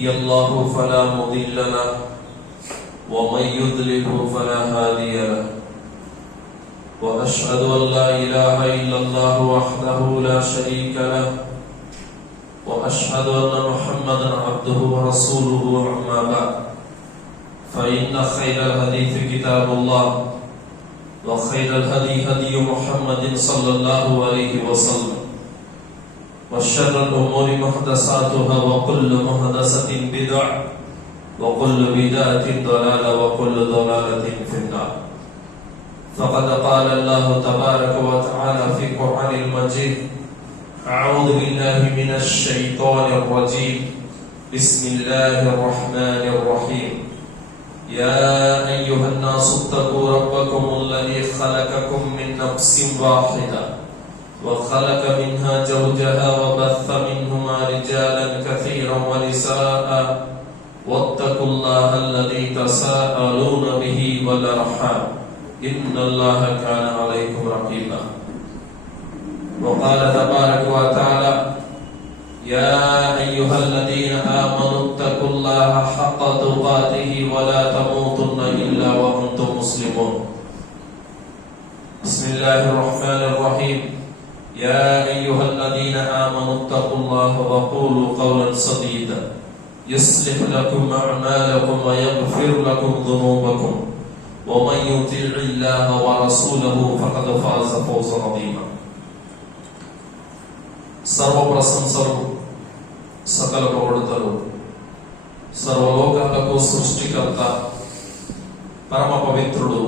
يهدي الله فلا مضل له ومن يضلل فلا هادي له وأشهد أن لا إله إلا الله وحده لا شريك له وأشهد أن محمدا عبده ورسوله أما بعد فإن خير الحديث كتاب الله وخير الهدي هدي محمد صلى الله عليه وسلم وشر الأمور محدثاتها وكل محدثة بدعة وكل بدعة ضلالة وكل ضلالة في النار. فقد قال الله تبارك وتعالى في القرآن المجيد: أعوذ بالله من الشيطان الرجيم بسم الله الرحمن الرحيم. يا أيها الناس اتقوا ربكم الذي خلقكم من نفس واحدة وخلق منها زوجها وبث منهما رجالا كثيرا ونساء واتقوا الله الذي تساءلون به والأرحام إن الله كان عليكم رقيبا. وقال تبارك وتعالى: يا أيها الذين آمنوا اتقوا الله حق تقاته ولا تموتن إلا وأنتم مسلمون. بسم الله الرحمن الرحيم. يا أيها الذين آمنوا اتقوا الله وقولوا قولا سديدا يصلح لكم أعمالكم ويغفر لكم ذنوبكم ومن يطع الله ورسوله فقد فاز فوزا عظيما. సర్వ ప్రశంసలు సకల పొగడుతలు సర్వలోకాలకు సృష్టికర్త పరమ పవిత్రుడు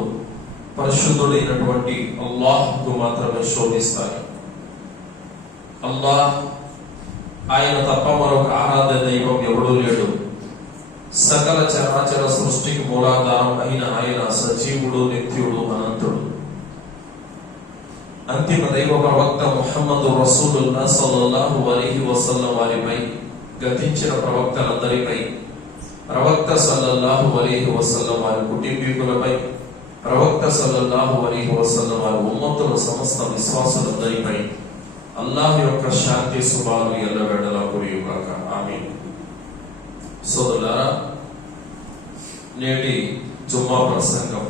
పరిశుద్ధుడైనటువంటి అల్లాహ్కు మాత్రమే శోభిస్తాయి. అల్లాహ్, ఆయన తప్ప మరొక ఆరాధ్య దైవం ఎవడూ లేడు. సకల చరాచర సృష్టికి మూలాధారం అయిన ఆయన సజీవుడు, నిత్యుడు, అనంతుడు. అంతిమ దైవ ప్రవక్త ముహమ్మదు రసూలుల్లాహ్ సల్లల్లాహు అలైహి వసల్లం వారిపై, గతించిన ప్రవక్తలందరిపై, ప్రవక్త సల్లల్లాహు అలైహి వసల్లం వారి కుటుంబీకులపై, ప్రవక్త సల్లల్లాహు అలైహి వసల్లం వారి ఉమ్మతుల సమస్త విశ్వాసులందరిపై అల్లాహ్ యొక్క శాంతి శుభాలు ఎల్లవేళలా కురియుగాక. ఆమీన్. సోదరులారా, నేటి జుమ్మా ప్రసంగం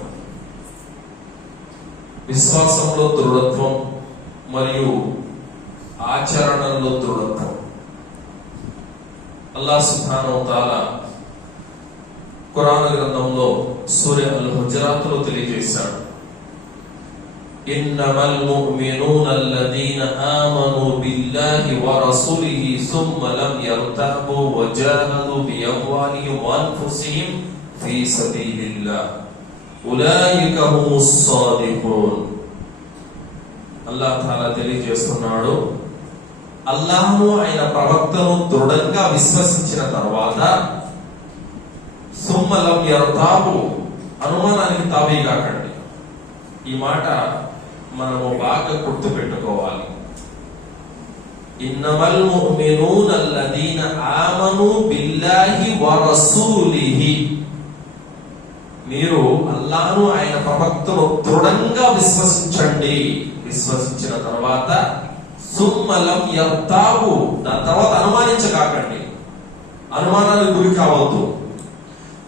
విశ్వాసంలో దృఢత్వం మరియు ఆచరణలో దృఢత్వం. అల్లాహ్ సుబ్హానహు వ తఆలా ఖురాన్ గ్రంథంలో సూరా అల్-హుజరాత్ లో తెలియజేశాడు: ఇన్నమల్ ముమినూన అల్లదీన ఆమనూ బిల్లాహి వ రసూలిహి సుమ్మ లం యర్తాబు వ జాహదు బిఅమ్వాలిహిం వ అన్ఫుసిహిం ఫీ సబీలిల్లాహ్ ఉలైక హుముస్ సాదిఖూన్. అల్లాహ్ తాలా తెలియజేస్తున్నాడు, అల్లాహ్ను ఆయన ప్రవక్తను దృఢంగా విశ్వసించిన తర్వాత సుమ్మ లం యర్తాబు, అనుమానానికి తావీగాకండి. ఈ మాట మనము బాగా గుర్తు పెట్టుకోవాలి. ఇన్నమల్ ముమినూన అల్లదీన ఆమనూ బిల్లాహి వ రసూలిహి, మీరు అల్లాహ్ను ఆయన ప్రవక్తను దృఢంగా విశ్వసించండి. విశ్వసించిన తర్వాత సుమ్మ లం యర్తాబు, దాని తర్వాత అనుమానించకాకండి, అనుమానాలకు గురి కావద్దు.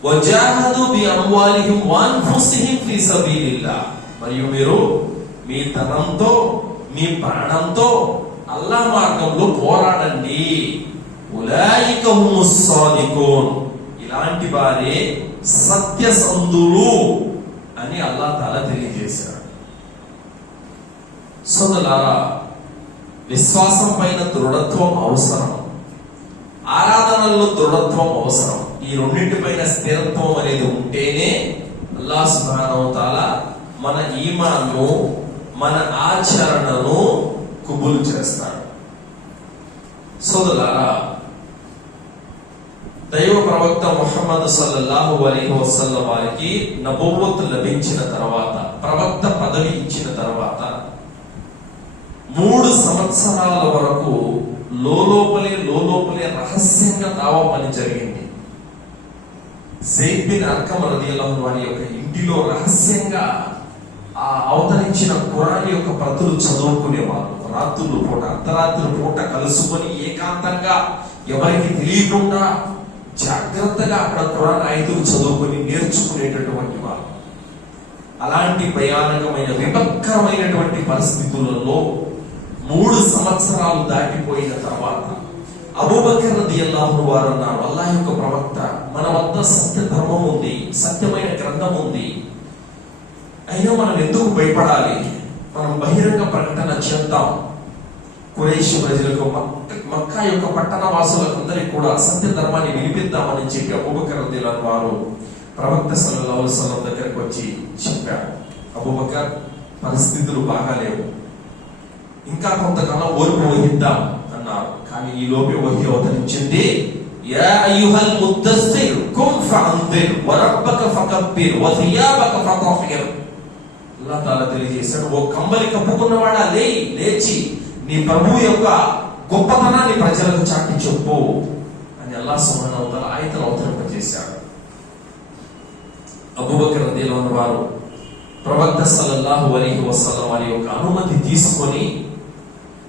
వజాహదు బిఅమ్వాలిహిం వ అన్ఫుసిహిం ఫీ సబీలిల్లాహ్, మరియు మీరు మీ ధనంతో, మీ ప్రాణంతో అల్లాహ్ మార్గంలో పోరాడండి. ఉలైక హుముస్ సాదిఖూన్, ఇలాంటి వారే సత్యసంధులు అని అల్లాహ్ తాలా తెలియజేశాడు. సోదరులారా, విశ్వాసం పైన దృఢత్వం అవసరం, ఆరాధనలో దృఢత్వం అవసరం. ఈ రెండింటిపైన స్థిరత్వం అనేది ఉంటేనే అల్లాహ్ సుబ్హానహు వ తఆలా మన ఈమాన్ను, మన ఆచరణను కుబూల్ చేస్తాడు. సోదరులారా, దైవ ప్రవక్త ముహమ్మద్ సల్లల్లాహు అలైహి వసల్లం వారికి నబువ్వత్ లభించిన తర్వాత, ప్రవక్త పదవి ఇచ్చిన తర్వాత 3 సంవత్సరాల వరకు లోలోపలే రహస్యంగా దావా పని జరిగింది. జైద్ బిన్ అర్కమ్ రలియల్లాహు అన్హు వారి యొక్క ఇంటిలో రహస్యంగా ఆ అవతరించిన ఖురాన్ యొక్క ప్రతులు చదువుకునేవారు. రాత్రులు పూట, అర్ధరాత్రి పూట కలుసుకొని ఏకాంతంగా ఎవరికి తెలియకుండా జాగ్రత్తగా అక్కడ ఖురాన్ ఆయతులు చదువుకొని నేర్చుకునేటటువంటి వారు. అలాంటి భయానకమైన విపత్కరమైనటువంటి పరిస్థితులలో 3 సంవత్సరాలు దాటిపోయిన తర్వాత అబూబకర్ రలియల్లాహు అన్హు వారు అన్నారు, అల్లాహ్ యొక్క ప్రవక్త, మన వద్ద సత్య ధర్మం ఉంది, సత్యమైన గ్రంథం ఉంది, అయినా మనం ఎందుకు భయపడాలి? మనం బహిరంగ ప్రకటన చేద్దాం, ఖురైష్ ప్రజలకు, మక్కా యొక్క పట్టణ వాసులందరికీ కూడా సత్య ధర్మాన్ని వినిపిద్దామని చెప్పి అబూబకర్ రలియల్లాహు అన్హు వారు ప్రవక్త సల్లల్లాహు అలైహి వసల్లం దగ్గరికి వచ్చి చెప్పారు, అబూబకర్, పరిస్థితులు బాగాలేవు, ఇంకా కొంతకాలం ఓర్పు వహిద్దాం అన్నారు. కానీ ఈ లోపే వహీ అవతరించింది, యా అయ్యుహల్ ముద్దస్సిర్ కుమ్ ఫఅందిర్ వరబ్బక ఫకబ్బిర్ వథియాబక ఫతహిర్. అల్లాహ్ తాలా తెలియజేశాడు, ఓ కంబలి కప్పుకున్నవాడా, లేచి నీ ప్రభు యొక్క గొప్పతనాన్ని ప్రజలకు చాటి చెప్పు అని అల్లాహ్ సుబ్హానహు వ తఆలా ఆయతను అవతరింపజేశాడు. అబూబకర్ రలియల్లాహు అన్హు వారు ప్రవక్త సల్లల్లాహు అలైహి వసల్లం వారి యొక్క అనుమతి తీసుకొని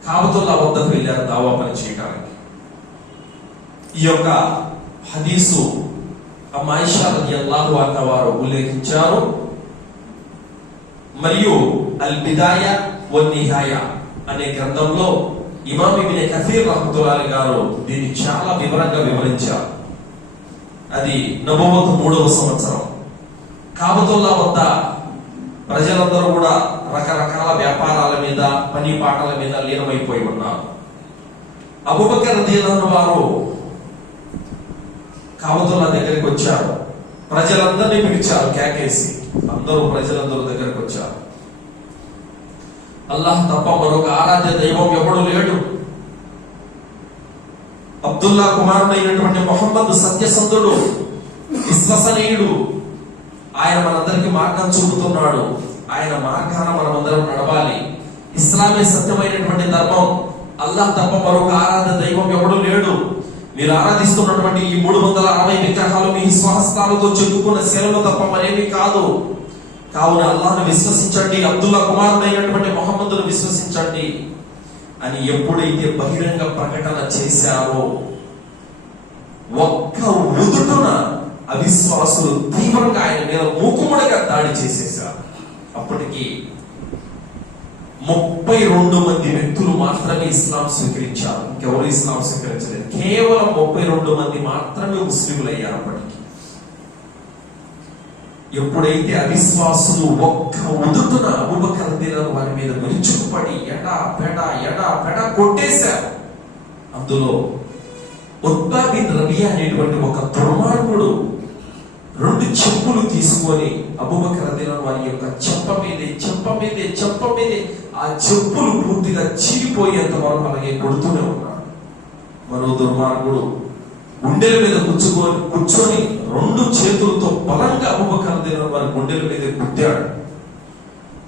కాబతుల్లా వద్దకు వెళ్ళారు దావా పని చేయడానికి. ఈ యొక్క హదీసు ఆయిషా రలియల్లాహు అన్హా వారు ఉల్లేఖించారు. మరియు అల్ బిదాయా వన్ నిహాయా అనే గ్రంథంలో ఇమామ్ ఇబ్న్ కథీర్ రహ్మతుల్లాహి గారు దీన్ని చాలా వివరంగా వివరించారు. అది నబువత్ 3వ సంవత్సరం. కాబతుల్లా వద్ద ప్రజలందరూ కూడా రకరకాల వ్యాపారాల మీద, పని పాటల మీద లీనమైపోయి ఉన్నారు. అబూబకర్ రలియల్లాహు అన్హు వారు కాబతుల్లా దగ్గరికి వచ్చారు, ప్రజలందరినీ పిలిచారు, కేకేసి ప్రజలందరూ దగ్గరికి వచ్చారు. అల్లాహ్ తప్ప మరొక ఆరాధ్య దైవం ఎవడు లేడు, అబ్దుల్లా కుమారుడైనటువంటి ముహమ్మద్ సత్యసంధుడు, విశ్వసనీయుడు, ఆయన మనందరికీ మార్గం చూపుతున్నాడు, ఆయన మార్గాన మనమందరం నడవాలి, ఇస్లామే సత్యమైనటువంటి ధర్మం, అల్లాహ్ తప్ప మరొక ఆరాధ్య దైవం ఎవడు లేడు, మీరు ఆరాధిస్తున్నటువంటి ఈ 360 విగ్రహాలు మీ స్వహస్తాలతో చెక్కుకున్న శిలలు తప్ప మరేమీ కాదు, కావున అల్లాహ్ను విశ్వసించండి, అబ్దుల్లా కుమారుడైనటువంటి ముహమ్మద్ను విశ్వసించండి అని ఎప్పుడైతే బహిరంగ ప్రకటన చేశారో ఒక్క ఉదుటున అవిశ్వాసులు తీవ్రంగా ఆయన మీద మూకుముడిగా దాడి చేసేశారు. అప్పటికి 32 మంది వ్యక్తులు మాత్రమే ఇస్లాం స్వీకరించారు, ఇంకెవరు ఇస్లాం స్వీకరించలేదు. కేవలం 32 మంది మాత్రమే ముస్లింలు అయ్యారు. అప్పటికి ఎప్పుడైతే అవిశ్వాసులు ఒక్క ఉదుటున అబూబకర్ రలియల్లాహు వారి మీద విరుచుకుపడి ఎడా పెడ కొట్టేశారు. అందులో ఉత్బా బిన్ రబియా అనేటువంటి ఒక దుర్మార్గుడు 2 చెప్పులు తీసుకొని అబూబకర్ రలియల్లాహు వారి యొక్క చెంప మీదే ఆ చెప్పులు పూర్తిగా చీలిపోయేంత వరకు అలాగే కొడుతూనే ఉన్నాడు. మరో దుర్మార్గుడు గుండెల మీద కూర్చొని 2 చేతులతో బలంగా అబూబకర్ రలియల్లాహు వారి గుండెల మీద గుద్దాడు.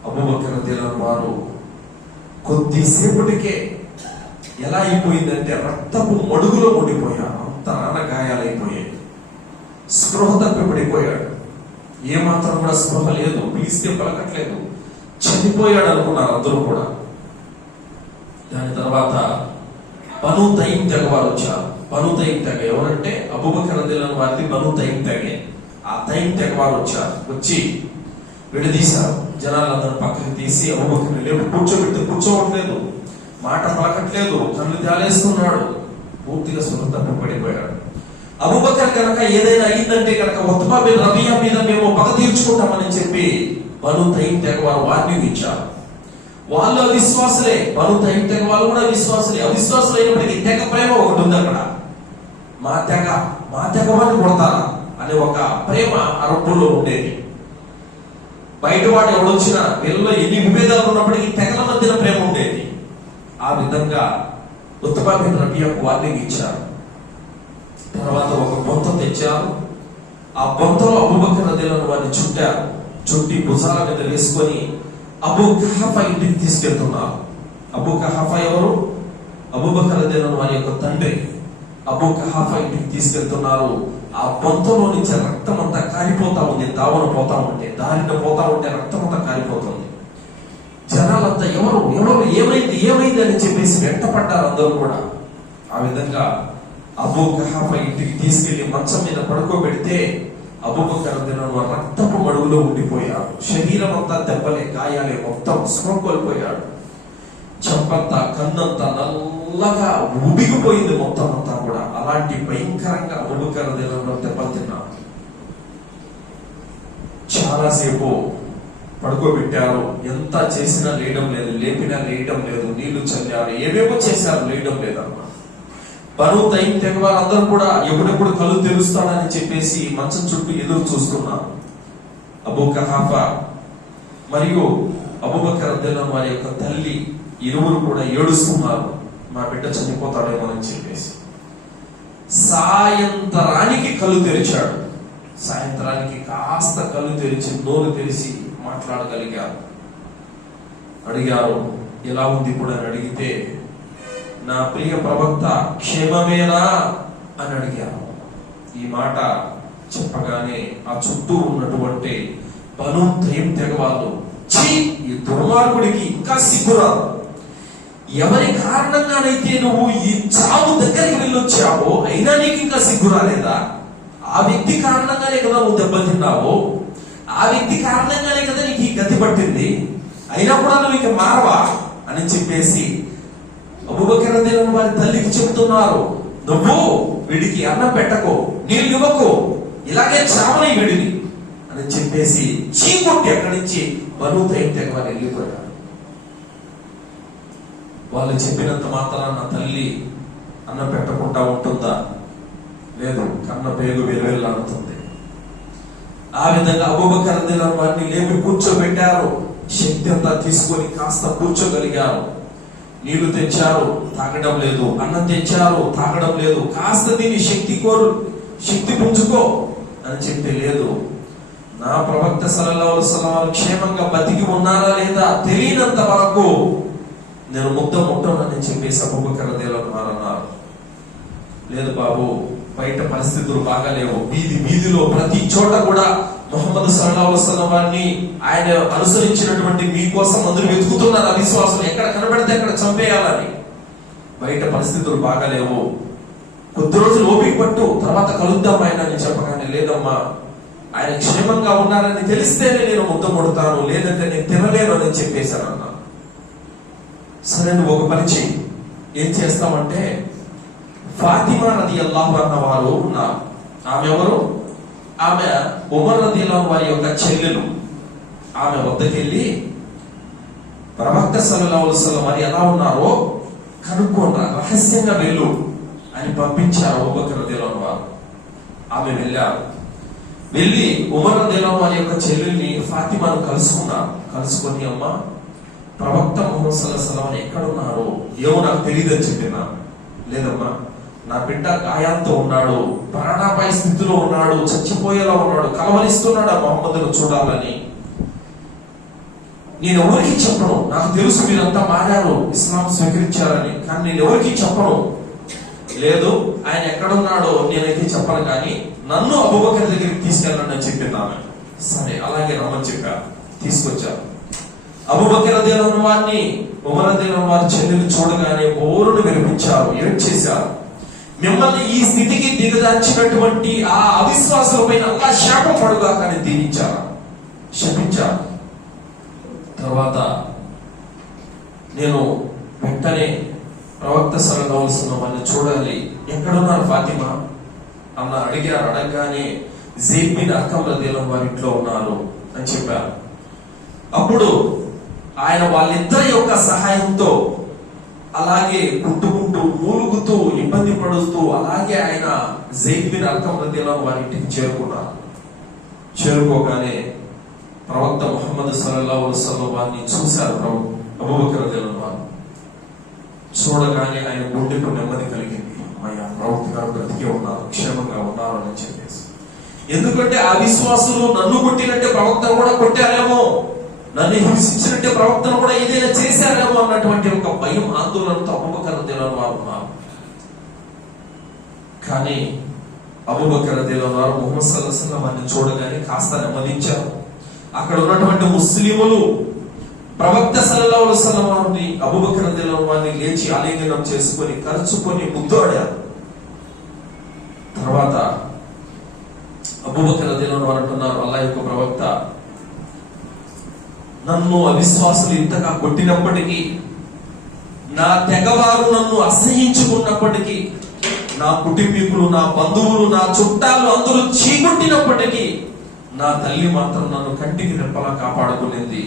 అబూబకర్ రలియల్లాహు వారు కొద్దిసేపటికే ఎలా అయిపోయిందంటే రక్తపు మడుగులో ఉండిపోయాడు, అంత నాన్న గాయాలైపోయాయి, స్పృహ తప్పిపడిపోయాడు, ఏమాత్రం కూడా స్పృహ లేదు, పిలిస్తే పలకట్లేదు, చనిపోయాడు అనుకున్నారు అందరూ కూడా. దాని తర్వాత బను తైం తెగ వారు వచ్చారు. బను తైం తెగ ఎవరంటే అబూబకర్ రలియల్లాహు వారిది బను తైం తెగే. ఆ తైం తెగ వారు వచ్చి విడదీశారు. జనాలందరూ పక్కకి తీసి అబూబకర్ని లేపు కూర్చోవట్లేదు, మాట పలకట్లేదు, కళ్ళు తేలేస్తున్నాడు, పూర్తిగా స్పృహ తప్పిపడిపోయాడు. అబూబకర్ కనుక ఏదైనా అయిందంటే కనుక ఉత్బా బిన్ రబియా మీద మేము పగ తీర్చుకుంటామని చెప్పి బను తైం తెగ వారు వార్నింగ్ ఇచ్చారు. వాళ్ళు అవిశ్వాసులే, బను తైం తెగ వాళ్ళు కూడా విశ్వాసులే. అవిశ్వాసులు అయినప్పటికీ తెగ ప్రేమ ఒకటి ఉంది అక్కడ. మా తెగ వాడిని కొడతారా అనే ఒక ప్రేమ అరబ్బుల్లో ఉండేది. బయటవాడు ఎవడొచ్చినా వీళ్ళలో ఎన్ని విభేదాలు ఉన్నప్పటికీ తెగల మధ్యన ప్రేమ ఉండేది. ఆ విధంగా ఉత్బా బిన్ రబియాకు వార్నింగ్ ఇచ్చారు. తర్వాత ఒక బొంత తెచ్చారు. ఆ బొంతలో అబూబకర్ రలియల్లాహు వారిని చుట్టి భుజాల మీద వేసుకొని అబూ కహాఫా ఇంటికి తీసుకెళ్తున్నారు. అబూ కహాఫా ఎవరు? అబూబకర్ రలియల్లాహు వారి యొక్క తండ్రి. అబూ కహాఫా ఇంటికి తీసుకెళ్తున్నారు. ఆ బొంతలో నుంచి రక్తం అంతా కారిపోతా ఉంది. దారిన పోతా ఉంటే రక్తం అంతా కారిపోతుంది. జనాలంతా ఎవరు ఏమైంది అని చెప్పేసి వెంటపడ్డారు అందరూ కూడా. ఆ విధంగా అబూ కహాఫా ఇంటికి తీసుకెళ్లి మంచం మీద పడుకోబెడితే అబూబకర్ రదియల్లాహు అన్హు రక్తపు మడుగులో ఉండిపోయాడు. శరీరం అంతా దెబ్బలే, గాయాలే, మొత్తం స్పృహ కోల్పోయాడు. చెంపంతా కన్నంతా నల్లగా ఉబిగిపోయింది మొత్తం అంతా కూడా. అలాంటి భయంకరంగా అబూబకర్ రదియల్లాహు అన్హు దెబ్బలు తిన్నాడు. చాలాసేపు పడుకోబెట్టారు. ఎంత చేసినా లేయడం లేదు, లేపినా లేయడం లేదు, నీళ్లు చల్లారు, ఏవేవో చేశారు, లేయడం లేదన్నమాట. బను తైం తెగ వాళ్ళందరూ కూడా ఎప్పుడెప్పుడు కళ్ళు తెరుస్తాడని చెప్పేసి మంచం చుట్టూ ఎదురు చూస్తున్నారు. అబూ కహాఫా మరియు అబూబకర్ రదియల్లాహు వారి యొక్క తల్లి ఇరువురు కూడా ఏడుస్తున్నారు, మా బిడ్డ చనిపోతాడేమోనని చెప్పేసి. సాయంత్రానికి కళ్ళు తెరిచాడు. సాయంత్రానికి కాస్త కళ్ళు తెరిచి నోరు తెరిచి మాట్లాడగలిగారు. అడిగారు, ఎలా ఉంది ఇప్పుడు అని అడిగితే, నా ప్రియ ప్రవక్త క్షేమమేనా అని అడిగారు. ఈ మాట చెప్పగానే ఆ చుట్టూ ఉన్నటువంటి బను తైం తెగ వాళ్ళు, ఛీ, ఈ దుర్మార్గుడికి ఇంకా సిగ్గురాదు, ఎవరి కారణంగానైతే నువ్వు ఈ చావు దగ్గరికి వెళ్ళొచ్చావో అయినా నీకు ఇంకా సిగ్గు రాలేదా? ఆ వ్యక్తి కారణంగానే కదా నువ్వు దెబ్బతిన్నావు, ఆ వ్యక్తి కారణంగానే కదా నీకు ఈ గతి పట్టింది, అయినా కూడా నువ్వు ఇక మారవా అని చెప్పేసి అబూబకర్ రదియల్లాహు వారి తల్లికి చెబుతున్నారు, నువ్వు వీడికి అన్నం పెట్టకు, నీళ్ళు ఇవ్వకు, ఇలాగే చావని వీడిని అని చెప్పేసి చీకొట్టి అక్కడి నుంచి బను తైం తెగ వారు వెళ్ళిపోయారు. వాళ్ళు చెప్పినంత మాత్రాన నా తల్లి అన్నం పెట్టకుండా ఉంటుందా? లేదు, కన్న పేగు వెలువెల్లాడుతుంది. ఆ విధంగా అబూబకర్ రదియల్లాహు వారిని లేపి కూర్చోబెట్టారు. శక్తి అంతా తీసుకొని కాస్త కూర్చోగలిగారు. నీళ్లు తెచ్చారు, తాగడం లేదు, అన్నం తెచ్చారు, తాగడం లేదు. కాస్త దీన్ని శక్తి పుంజుకో అని చెప్పి, లేదు, నా ప్రవక్త సల్లల్లాహు అలైహి వసల్లం క్షేమంగా బతికి ఉన్నారా లేదా తెలియనంత వరకు నేను ముట్టనని చెప్పేసి అబూబకర్ రదియల్లాహు అన్హు అన్నారు. లేదు బాబు, బయట పరిస్థితులు బాగాలేవు, వీధిలో ప్రతి చోట కూడా ముహమ్మద్ సల్లల్లాహు అలైహి వసల్లం వారిని ఆయన అనుసరించినటువంటి మీకోసం అందరూ వెతుకుతున్నారు, అవిశ్వాసం ఎక్కడ కనబడితే అక్కడ చంపేయాలని. బయట పరిస్థితులు బాగాలేవు, కొద్ది రోజులు ఓపిక పట్టు, తర్వాత కలుద్దాం ఆయన అని చెప్పగానే, లేదమ్మా, ఆయన క్షేమంగా ఉన్నారని తెలిస్తేనే నేను ముడతాను, లేదంటే నేను తినలేను అని చెప్పేశాను అన్నా. సరే, నువ్వు ఒక పని చెయ్యి, ఏం చేస్తామంటే, ఫాతిమా రదియల్లాహు అన్హా వారు ఉన్నారు. ఆమె ఎవరు? ఆమె ఉమర్ రదియల్లాహు వారి యొక్క చెల్లెలు. ఆమె వద్దకెళ్ళి ప్రవక్త సల్లల్లాహు అలైహి వసల్లం వారు ఎలా ఉన్నారో కనుక్కోండి, రహస్యంగా వెళ్ళు అని పంపించారు అబూబకర్ రదియల్లాహు వారు. ఆమె వెళ్ళారు. వెళ్ళి ఉమర్ రదియల్లాహు వారి యొక్క చెల్లెల్ని ఫాతిమాను కలుసుకొని, అమ్మ, ప్రవక్త ముహమ్మద్ సల్లల్లాహు అలైహి వసల్లం ఎక్కడున్నారు? ఏమో నాకు తెలియదని చెప్పినా. లేదమ్మా, నా బిడ్డ గాయాలతో ఉన్నాడు, ప్రాణాపాయ స్థితిలో ఉన్నాడు, చచ్చిపోయేలా ఉన్నాడు, కలవరిస్తున్నాడు ఆ మొహమ్మద్ను చూడాలని. నేను ఎవరికి చెప్పను, నాకు తెలుసు మీరంతా మారారు, ఇస్లాం స్వీకరించారని, కానీ నేను ఎవరికి చెప్పను. లేదు, ఆయన ఎక్కడున్నాడో నేనైతే చెప్పను, కానీ నన్ను అబూబకర్ దగ్గరికి తీసుకెళ్ళండి అని చెప్పింది ఆమె. సరే, అలాగే రమ్మని చెప్పారు. తీసుకొచ్చారు. అబూబకర్ రదియల్లాహు అన్హు వారిని ఉమర్ రదియల్లాహు వారి చెల్లెలు చూడగానే బోరును వినిపించారు, ఏడ్చేశారు. మిమ్మల్ని ఈ స్థితికి దిగదార్చినటువంటి ఆ అవిశ్వాసుల పైన అల్లాహ్ శాపం పడుగా కానీ దీవించారు, శపించారు. తర్వాత నేను వెంటనే ప్రవక్త సల్లల్లాహు అలైహి వసల్లం వారిని చూడాలి, ఎక్కడున్నారు ఫాతిమా అన్న అడిగారు. అడగగానే జైద్ బిన్ అర్కం రదియల్లాహు వారి ఇంట్లో ఉన్నారు అని చెప్పారు. అప్పుడు ఆయన వాళ్ళిద్దరి యొక్క సహాయంతో అలాగే కుట్టుకుంటూ, మూలుగుతూ, ఇబ్బంది పడుతూ అలాగే ఆయన జైద్ బిన్ అర్కం రదియల్లాహు వారి ఇంటికి చేరుకున్నారు. చేరుకోగానే ప్రవక్త ముహమ్మద్ సల్లల్లాహు అలైహి వసల్లం వారిని చూశారు అబూబకర్ రదియల్లాహు వారు. చూడగానే ఆయన గుండెకు నెమ్మది కలిగింది, అమ్మయ్య, ప్రవక్త గారు బ్రతికే ఉన్నారు, క్షేమంగా ఉన్నారు అని చెప్పేసి. ఎందుకంటే ఆ విశ్వాసులు నన్ను కొట్టినట్టే ప్రవక్తను కూడా కొట్టారేమో, నన్ను హింసించినట్టే ప్రవక్తను కూడా ఏదైనా చేశారేమో అన్నటువంటి ఒక భయం, ఆందోళనతో అబూబకర్ రదియల్లాహు వారు ఉన్నారు. కానీ అబూబకర్ రదియల్లాహు వారు ముహమ్మద్ సల్లల్లాహు అలైహి వసల్లం వారిని చూడగానే కాస్త నెమ్మదించారు. అక్కడ ఉన్నటువంటి ముస్లిములు ప్రవక్త సల్లల్లాహు అలైహి వసల్లం వారిని, అబూబకర్ రదియల్లాహు వారిని లేచి ఆలింగనం చేసుకొని కరుచుకొని ముద్దాడారు. తర్వాత అబూబకర్ రదియల్లాహు అన్హు అంటున్నారు, అల్లాహ్ యొక్క ప్రవక్త, నన్ను అవిశ్వాసులు ఇంతగా కొట్టినప్పటికీ, నా తెగవారు నన్ను అసహించుకున్నప్పటికీ, నా కుటుంబీకులు, నా బంధువులు, నా చుట్టాలు అందరూ చీకొట్టినప్పటికీ నా తల్లి మాత్రం నన్ను కంటికి రెప్పలా కాపాడుకునేది.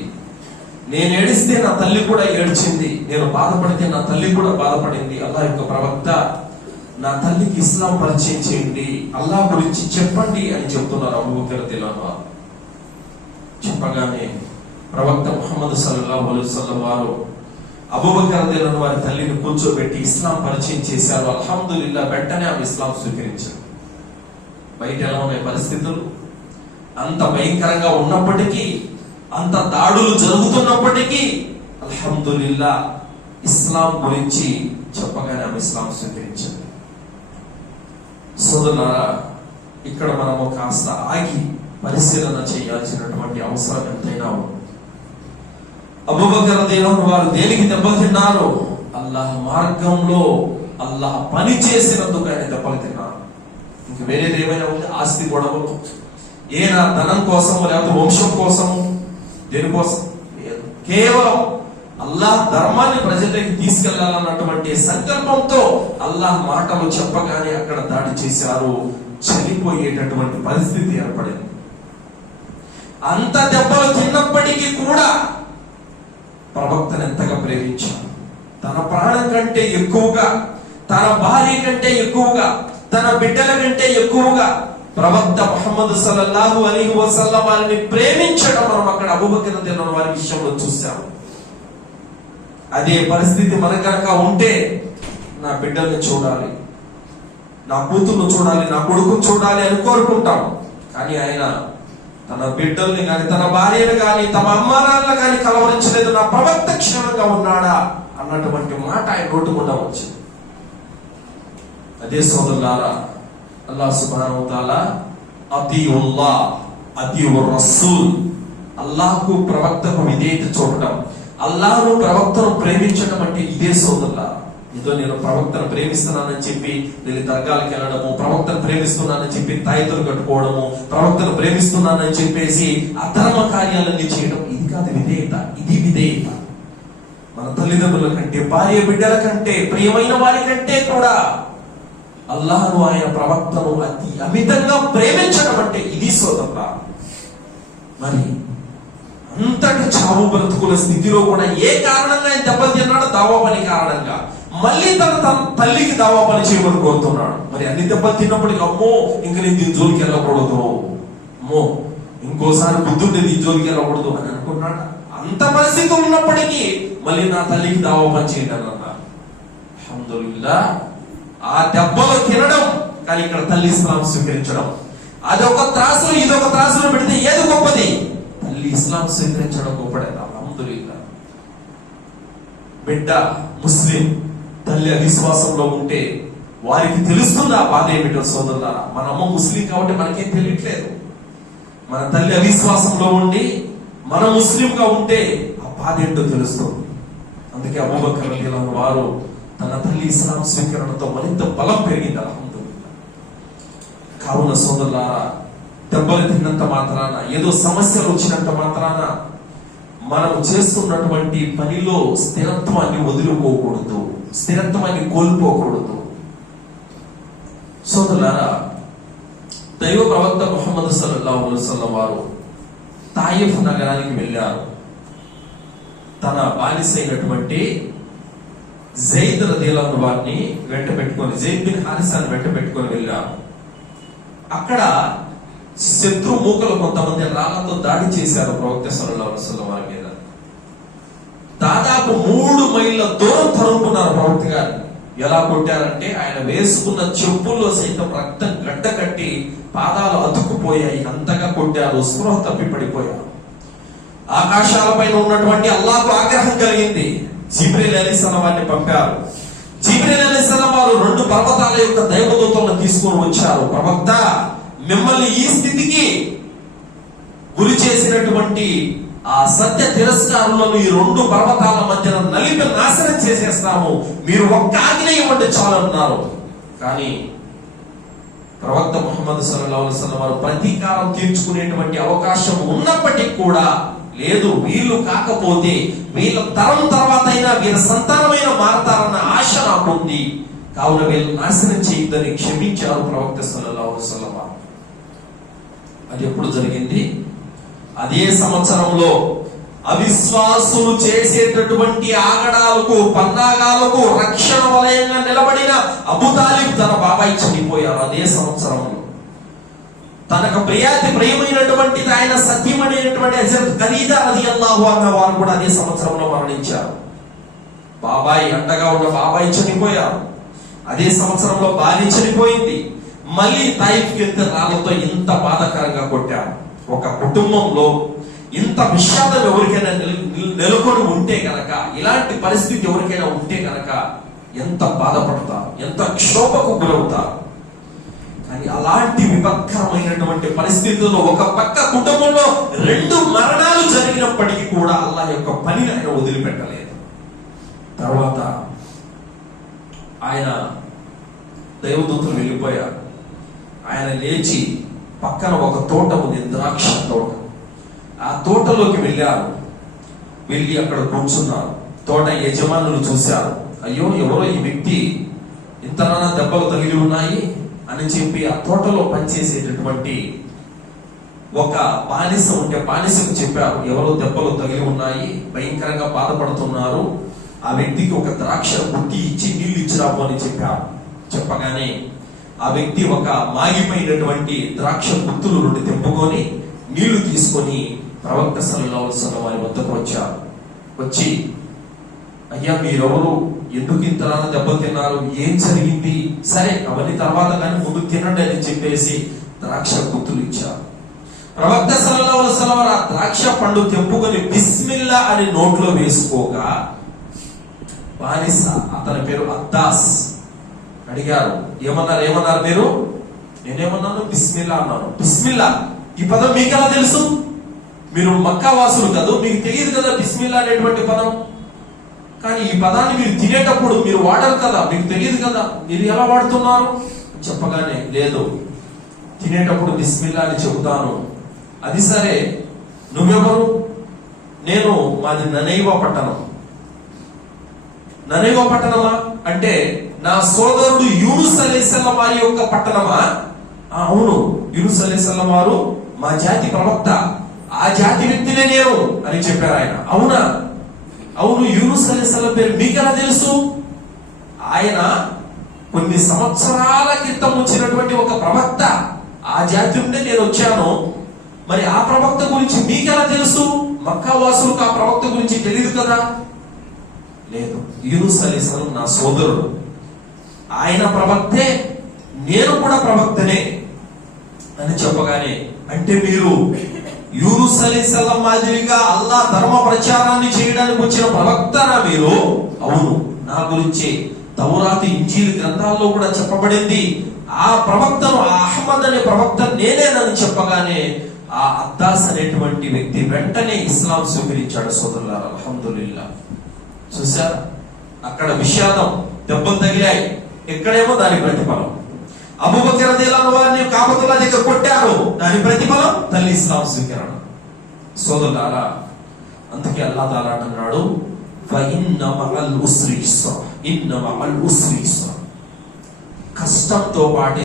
నేను ఏడిస్తే నా తల్లి కూడా ఏడ్చింది, నేను బాధపడితే నా తల్లి కూడా బాధపడింది. అల్లాహ్ యొక్క ప్రవక్త, నా తల్లికి ఇస్లాం పరిచయం చేయండి, అల్లాహ్ గురించి చెప్పండి అని చెప్తున్నారు అబూబకర్ రదియల్లాహు అన్హు. చెప్పగానే ప్రవక్త ముహమ్మద్ సల్లల్లాహు అలైహి వసల్లం వారు అబూబకర్ రదియల్లాహు అన్హు వారి తల్లిని కూర్చోబెట్టి ఇస్లాం పరిచయం చేశారు. అల్హమ్దులిల్లాహ్, వెంటనే ఆమె ఇస్లాం స్వీకరించారు. బయట ఎలా ఉన్నాయి పరిస్థితులు? అంత భయంకరంగా ఉన్నప్పటికీ, అంత దాడులు జరుగుతున్నప్పటికీ అల్హమ్దులిల్లాహ్ ఇస్లాం గురించి చెప్పగానే ఆమె ఇస్లాం స్వీకరించారు. సోదరులారా, ఇక్కడ మనము కాస్త ఆగి పరిశీలన చేయాల్సినటువంటి అవసరం ఎంతైనా ఉంది. అబూబకర్ రదియల్లాహు అన్హు వారు దేనికి దెబ్బతిన్నారు? అల్లాహ్ మార్గంలో అల్లాహ్ పని చేసినందుకు ఆయన దెబ్బలు తిన్నారు. ఇంక వేరేది ఏమైనా ఉంది? ఆస్తి గొడవలు, నా ధనం కోసము, లేకపోతే వంశం కోసము, దేనికోసం? కేవలం అల్లాహ్ ధర్మాన్ని ప్రజలకి తీసుకెళ్లాలన్నటువంటి సంకల్పంతో అల్లాహ్ మాటలు చెప్పగానే అక్కడ దాడి చేశారు. చనిపోయేటటువంటి పరిస్థితి ఏర్పడింది. అంత దెబ్బలు తిన్నప్పటికీ కూడా ప్రవక్తను ఎంతగా ప్రేమించారు. తన ప్రాణం కంటే ఎక్కువగా, తన భార్య కంటే ఎక్కువగా, తన బిడ్డల కంటే ఎక్కువగా ప్రవక్త ముహమ్మద్ సల్లల్లాహు అలైహి వసల్లం వారిని ప్రేమించడం మనం అక్కడ అబూబకర్ రదియల్లాహు వారి విషయంలో చూసాము. అదే పరిస్థితి మన కనుక ఉంటే, నా బిడ్డల్ని చూడాలి, నా కూతుర్ను చూడాలి, నా కొడుకును చూడాలి అని కోరుకుంటాం. కానీ ఆయన తన బిడ్డల్ని కానీ, తన భార్యను కానీ, తమ అమ్మానాలను కానీ కలవరించలేదు. నా ప్రవక్త క్షేమంగా ఉన్నాడా అన్నటువంటి మాట ఆయన నోటి గుండా వచ్చింది. అదే సోదరులారా, అల్లాహ్ సుబ్హానహు వ తఆలా అతీఉల్లాహ్ అతీఉర్ రసూల్, అల్లాహ్కు ప్రవక్తకు విధేయత చూపడం, అల్లాహ్ను ప్రవక్తను ప్రేమించడం అంటే ఇదే సోదరులారా. ఏదో నేను ప్రవక్తను ప్రేమిస్తున్నానని చెప్పి నేను దర్గాలకు వెళ్ళడము, ప్రవక్తను ప్రేమిస్తున్నానని చెప్పి తాయితులు కట్టుకోవడము, ప్రవక్తను ప్రేమిస్తున్నానని చెప్పేసి అధర్మ కార్యాలన్నీ చేయడం, ఇది కాదు విధేయత. ఇది విధేయత. మన తల్లిదండ్రుల కంటే, భార్య బిడ్డల కంటే, ప్రియమైన వారి కంటే కూడా అల్లాహ్ను, ఆయన ప్రవక్తను అతి అమితంగా ప్రేమించడం అంటే ఇది సోదరులా. మరి అంతటి చావు బ్రతుకుల స్థితిలో కూడా ఏ కారణంగా ఆయన దెబ్బలు తిన్నాడో? దావా పని కారణంగా. మళ్ళీ తన తల్లికి దావా పని చేయమని కోరుతున్నాడు. మరి అన్ని దెబ్బలు తిన్నప్పటికీ, అమ్మో ఇంక నేను దీని జోలికి వెళ్ళకూడదు, అమ్మో ఇంకోసారి బుద్ధుంటే దీని జోలికి వెళ్ళకూడదు అని అనుకున్నాడు. అంత పరిస్థితి ఉన్నప్పటికీ మళ్ళీ నా తల్లికి దావా పని చేయండి అని అన్నారు. అల్హమ్దులిల్లాహ్, ఆ దెబ్బలు తినడం, కానీ ఇక్కడ తల్లి ఇస్లాం స్వీకరించడం, అదొక త్రాసులో ఇదొక త్రాసులో పెడితే ఏది గొప్పది? తల్లి ఇస్లాం స్వీకరించడం గొప్పడే. అల్హమ్దులిల్లాహ్. బిడ్డ ముస్లిం, తల్లి అవిశ్వాసంలో ఉంటే వారికి తెలుస్తుంది ఆ బాధ ఏమిటో సోదరులారా. మన అమ్మ ముస్లిం కాబట్టి మనకేం తెలియట్లేదు. మన తల్లి అవిశ్వాసంలో ఉండి మన ముస్లింగా ఉంటే ఆ బాధ ఏంటో తెలుస్తుంది. అందుకే అబూబకర్ రదియల్లాహు అన్హు వారు తన తల్లి ఇస్లాం స్వీకరణతో మరింత బలం పెరిగింది. అల్హమ్దులిల్లాహ్. కావున సోదరులారా, దెబ్బలు తిన్నంత మాత్రాన, ఏదో సమస్యలు వచ్చినంత మాత్రాన మనం చేస్తున్నటువంటి పనిలో స్థిరత్వాన్ని వదులుకోకూడదు, స్థిరత్వాన్ని కోల్పోకూడదు. సోదరులారా, దైవ ప్రవక్త ముహమ్మద్ సల్లల్లాహు అలైహి వసల్లం వారు తాయిఫ్ నగరానికి వెళ్ళారు. తన బానిసైనటువంటి జైద్ రదియల్లాహు అన్హు వారిని వెంట పెట్టుకొని, జైద్ బిన్ హారిసాని వెంట పెట్టుకొని వెళ్ళారు. అక్కడ శత్రు మూకలు కొంతమంది రాళ్లతో దాడి చేశారు ప్రవక్త సల్లల్లాహు అలైహి వసల్లం వారి మీద. దాదాపు 3 మైళ్ళ దూరం తరుముకున్నారు ప్రవక్త గారిని. ఎలా కొట్టారంటే, ఆయన వేసుకున్న చెప్పుల్లో సైతం రక్తం గడ్డ కట్టి పాదాలు అతుక్కుపోయాయి. అంతగా కొట్టారు. స్పృహ తప్పి పడిపోయారు. ఆకాశాలపైన ఉన్నటువంటి అల్లాహ్కు ఆగ్రహం కలిగింది. జిబ్రీల్ అలైహిస్సలాం వారిని పంపారు. జిబ్రీల్ అలైహిస్సలాం వారు 2 పర్వతాల యొక్క దైవదూతలను తీసుకొని వచ్చారు. ప్రవక్త, మిమ్మల్ని ఈ స్థితికి గురి చేసినటువంటి ఆ సత్య తిరస్కారులను ఈ 2 పర్వతాల మధ్యన నలిపి నాశనం చేసేస్తాము, మీరు ఒక్క ఆజ్ఞ ఇవ్వండి చాలు అన్నారు. కానీ ప్రవక్త ముహమ్మద్ సల్లల్లాహు అలైహి వసల్లం వారు ప్రతీకారం తీర్చుకునేటువంటి అవకాశం ఉన్నప్పటికీ కూడా లేదు, వీళ్ళు కాకపోతే వీళ్ళ తరం తర్వాత అయినా వీళ్ళ సంతానమైన మారతారన్న ఆశ నాకుంది, కావున వీళ్ళు నాశనం చేయొద్దని క్షమించారు ప్రవక్త సల్లల్లాహు అలైహి వసల్లం. అది ఎప్పుడు జరిగింది? అదే సంవత్సరంలో అవిశ్వాసులు చేసేటటువంటి ఆగడాలకు పన్నాగాలకు రక్షణ వలయంగా నిలబడిన అబూ తాలిబ్ తన బాబాయి చనిపోయారు. అదే సంవత్సరంలో తనకు ప్రియమైనటువంటిది ఆయన సత్యమైనటువంటి హజరత్ ఖదీజా రలియల్లాహు అన్హా వారు కూడా అదే సంవత్సరంలో మరణించారు. బాబాయి అండగా ఉన్న బాబాయి చనిపోయారు. అదే సంవత్సరంలో భార్య చనిపోయింది. మళ్ళీ తాయిఫ్కి వెళ్తే రాళ్లతో ఇంత బాధాకరంగా కొట్టారు. ఒక కుటుంబంలో ఇంత విషాదం ఎవరికైనా నెలకొని ఉంటే కనుక, ఇలాంటి పరిస్థితి ఎవరికైనా ఉంటే కనుక ఎంత బాధపడతారు, ఎంత క్షోభకు గురవుతారు. కానీ అలాంటి విపత్కరమైనటువంటి పరిస్థితుల్లో ఒక పక్క కుటుంబంలో 2 మరణాలు జరిగినప్పటికీ కూడా అల్లాహ్ యొక్క పనిని ఆయన వదిలిపెట్టలేదు. తర్వాత ఆయన దైవదూతలు వెళ్ళిపోయారు. ఆయన లేచి పక్కన ఒక తోట ఉంది, ద్రాక్ష తోట. ఆ తోటలోకి వెళ్ళారు. వెళ్ళి అక్కడ కూర్చున్నారు. తోట యజమానులు చూశారు. అయ్యో, ఎవరో ఈ వ్యక్తి ఇంతనా దెబ్బలు తగిలి ఉన్నాయి అని చెప్పి ఆ తోటలో పనిచేసేటటువంటి ఒక బానిస ఉంటే బానిసకు చెప్పారు, ఎవరో దెబ్బలు తగిలి ఉన్నాయి, భయంకరంగా బాధపడుతున్నారు, ఆ వ్యక్తికి ఒక ద్రాక్ష గుత్తి ఇచ్చి నీళ్లు ఇచ్చిరాపు అని చెప్పారు. చెప్పగానే ఆ వ్యక్తి ఒక మాగిపోయినటువంటి ద్రాక్ష గుత్తులు 2 తెంపుకొని నీళ్లు తీసుకొని ప్రవక్త సల్లల్లాహు అలైహి వసల్లం వారి వద్దకు వచ్చారు. వచ్చి, అయ్యా మీరెవరు, ఎందుకు ఇంతలా దెబ్బలు తిన్నారు, ఏం జరిగింది, సరే అవన్నీ తర్వాత కానీ ముందు తినండి అని చెప్పేసి ద్రాక్ష గుత్తులు ఇచ్చారు. ప్రవక్త సల్లల్లాహు అలైహి వసల్లం వారు ఆ ద్రాక్ష పండు తెంపుకొని బిస్మిల్లా అని నోట్లో వేసుకోగా బానిస, అతని పేరు అద్దాస్, అడిగారు, ఏమన్నారు మీరు? నేనేమన్నాను? బిస్మిల్లా అన్నాను. బిస్మిల్లా, ఈ పదం మీకు ఎలా తెలుసు? మీరు మక్కా వాసులు కదా, మీకు తెలియదు కదా బిస్మిల్లా అనేటువంటి పదం. కానీ ఈ పదాన్ని మీరు తినేటప్పుడు మీరు వాడరు కదా, మీకు తెలియదు కదా, మీరు ఎలా వాడుతున్నారు? చెప్పగానే, లేదు, తినేటప్పుడు బిస్మిల్లా అని చెబుతాను. అది సరే, నువ్వెవరు? నేను మాది ననైవ పట్టణం. ననైవ పట్టణమా అంటే నా సోదరుడు యూనుస్ అలైహిస్సలాం వారి యొక్క పట్టణమా? అవును, యూనుస్ అలైహిస్సలాం వారు మా జాతి ప్రవక్త, ఆ జాతి వ్యక్తినే నేను అని చెప్పారు ఆయన. అవునా? అవును, యూనుస్ అలైహిస్సలాం పేరు మీకెలా తెలుసు? ఆయన కొన్ని సంవత్సరాల క్రితం వచ్చినటువంటి ఒక ప్రవక్త, ఆ జాతి నుండి నేను వచ్చాను. మరి ఆ ప్రవక్త గురించి మీకెలా తెలుసు? మక్కా వాసులకు ఆ ప్రవక్త గురించి తెలియదు కదా. లేదు, యూనుస్ అలైహిస్సలాం నా సోదరుడు, ఆయన ప్రవక్తే, నేను కూడా ప్రవక్తనే అని చెప్పగానే, అంటే మీరు యూనుస్ అలైహిస్సలాం మాదిరిగా అల్లాహ్ ధర్మ ప్రచారాన్ని చేయడానికి వచ్చిన ప్రవక్తనా మీరు? అవును, నా గురించి తౌరాతు ఇంజీల్ గ్రంథాల్లో కూడా చెప్పబడింది. ఆ ప్రవక్తను, ఆ అహ్మద్ అనే ప్రవక్త నేనేనని చెప్పగానే ఆ అద్దాస్ అనేటువంటి వ్యక్తి వెంటనే ఇస్లాం స్వీకరించాడు. సోదరులారా, అల్హమ్దులిల్లా. చూసారా, అక్కడ విషాదం, దెబ్బలు తగిలాయి, ఎక్కడేమో దాని ప్రతిఫలం. అబూబకర్ రలియల్లాహు వారిని కాబతుల్లా దగ్గర కొట్టారు, దాని ప్రతిఫలం తల్లి ఇస్లాం స్వీకరణ. సోదరులారా, అందుకే అల్లాహ్ తాలా అంటున్నాడు, ఫఇన్న మఅల్ ఉస్రి యుస్రా, ఇన్న మఅల్ ఉస్రి యుస్రా. కష్టంతో పాటు